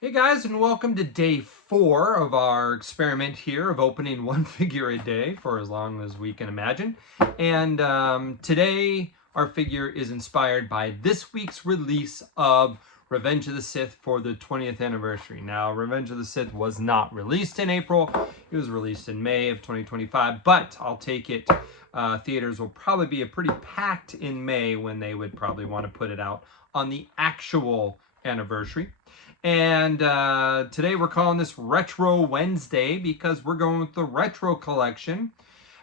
Hey guys, and welcome to day 4 of our experiment here of opening one figure a day for as long as we can imagine. And today our figure is inspired by this week's release of Revenge of the Sith for the 20th anniversary. Now, Revenge of the Sith was not released in April. It was released in May of 2025, but I'll take it. Theaters will probably be pretty packed in May when they would probably want to put it out on the actual anniversary. And today we're calling this Retro Wednesday because we're going with the Retro Collection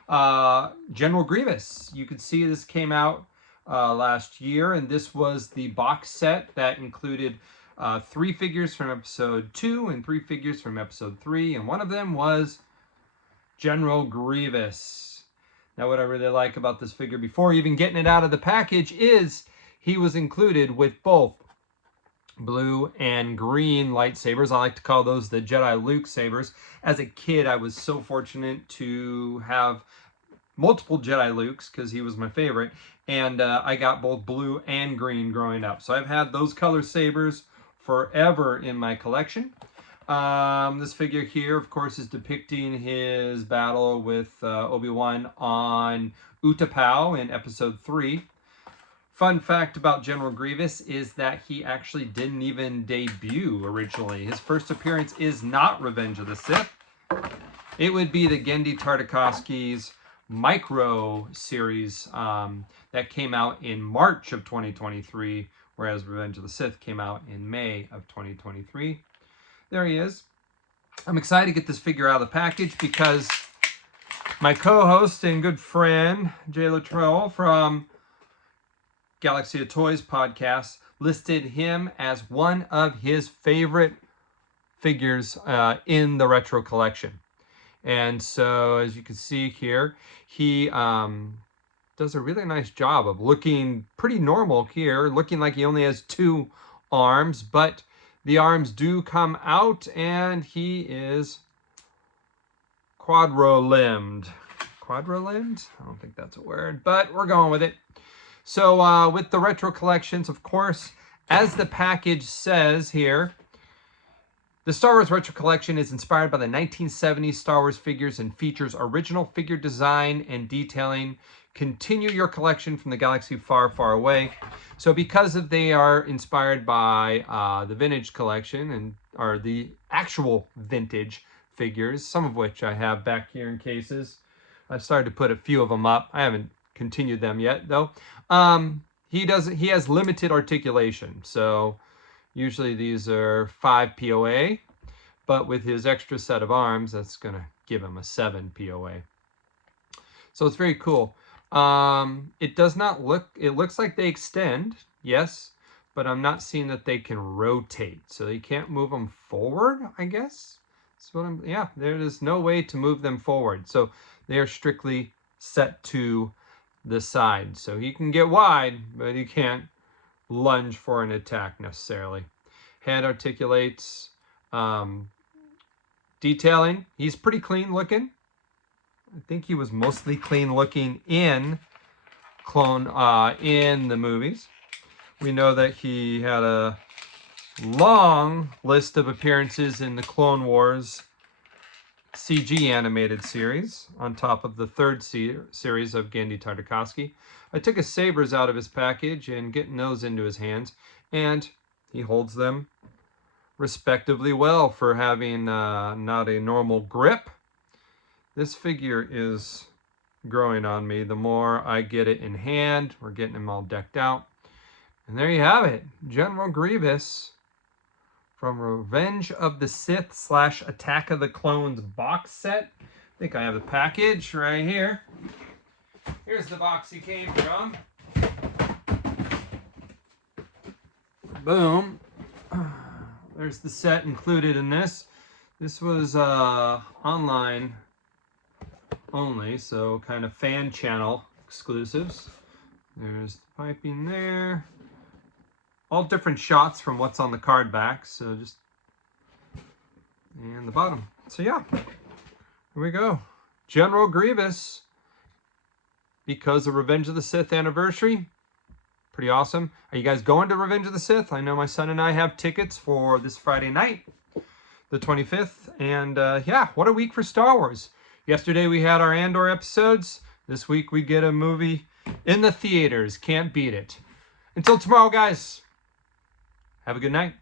General Grievous. You can see this came out last year, and this was the box set that included 3 figures from episode 2 and 3 figures from episode 3, and one of them was General Grievous. Now, what I really like about this figure before even getting it out of the package is he was included with both blue and green lightsabers. I like to call those the Jedi Luke sabers. As a kid, I was so fortunate to have multiple Jedi Lukes because he was my favorite, and I got both blue and green growing up. So I've had those color sabers forever in my collection. This figure here, of course, is depicting his battle with Obi-Wan on Utapau in episode 3. Fun fact about General Grievous is that he actually didn't even debut originally. His first appearance is not Revenge of the Sith. It would be the Genndy Tartakovsky's Micro series that came out in March of 2023, whereas Revenge of the Sith came out in May of 2023. There he is. I'm excited to get this figure out of the package because my co-host and good friend, Jay Luttrell from Galaxy of Toys podcast listed him as one of his favorite figures in the retro collection. And so, as you can see here, he does a really nice job of looking pretty normal here, looking like he only has 2 arms, but the arms do come out, and he is quadro-limbed. Quadro-limbed? I don't think that's a word, but we're going with it. So with the Retro Collections, of course, as the package says here, the Star Wars Retro Collection is inspired by the 1970s Star Wars figures and features original figure design and detailing. Continue your collection from the galaxy far, far away. So because they are inspired by the vintage collection and are the actual vintage figures, some of which I have back here in cases. I've started to put a few of them up. I haven't continued them yet, though. He has limited articulation, so usually these are 5 POA, but with his extra set of arms, that's going to give him a 7 POA. So it's very cool. It does not look, it looks like they extend, yes, but I'm not seeing that they can rotate, so you can't move them forward, I guess. So yeah, there is no way to move them forward, so they are strictly set to the side. So he can get wide, but he can't lunge for an attack necessarily. Hand articulates. Detailing. He's pretty clean looking. I think he was mostly clean looking in in the movies. We know that he had a long list of appearances in the Clone Wars CG animated series on top of the 3rd series of Genndy Tartakovsky. I took his sabers out of his package and getting those into his hands, and he holds them respectively well for having not a normal grip. This figure is growing on me. The more I get it in hand, we're getting him all decked out. And there you have it, General Grievous from Revenge of the Sith / Attack of the Clones box set. I think I have the package right here. Here's the box he came from. Boom. There's the set included in this. This was online only, so kind of fan channel exclusives. There's the piping there. All different shots from what's on the card back, so just, and the bottom. So yeah, here we go. General Grievous, because of Revenge of the Sith anniversary, Pretty awesome. Are you guys going to Revenge of the Sith? I know my son and I have tickets for this Friday night, the 25th. And yeah, what a week for Star Wars. Yesterday we had our Andor episodes. This week we get a movie in the theaters. Can't beat it. Until tomorrow, guys. Have a good night.